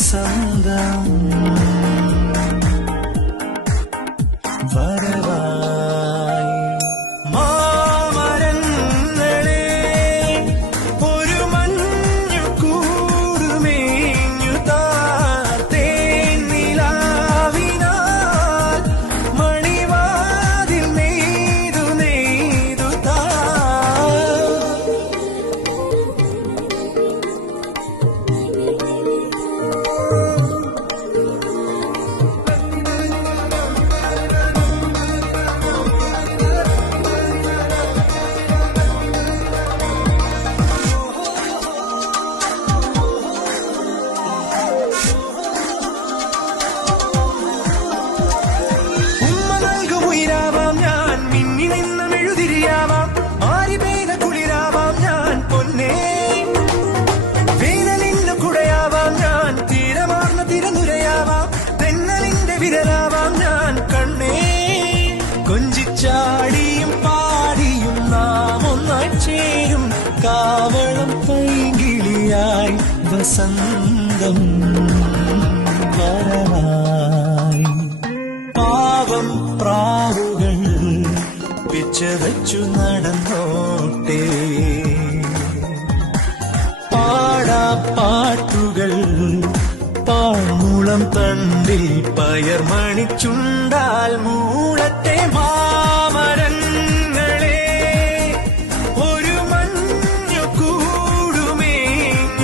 വസന്തം വരവായി മാമരങ്ങളെ ഒരു മഞ്ഞു കൂടുമേഞ്ഞു താത്തേൻ നിലാവിനാൽ മണിവാതിൽ നെയ്തു നെയ്തു താ വിരലാവാം ഞാൻ കണ്ണേ കൊഞ്ചിച്ചാടിയും പാടിയും നാം ഒന്നായി ചേരും കാവളം പൈകിളിയായി വസന്തം വരവായി പാവം പ്രാവുകൾ പിച്ചവച്ചു നടന്നോട്ടെ പാടാ പാട്ടുകൾ പാഴ്മുളം തണ്ടിൽ പയർമണിച്ചുണ്ടാൽ മൂളത്തെ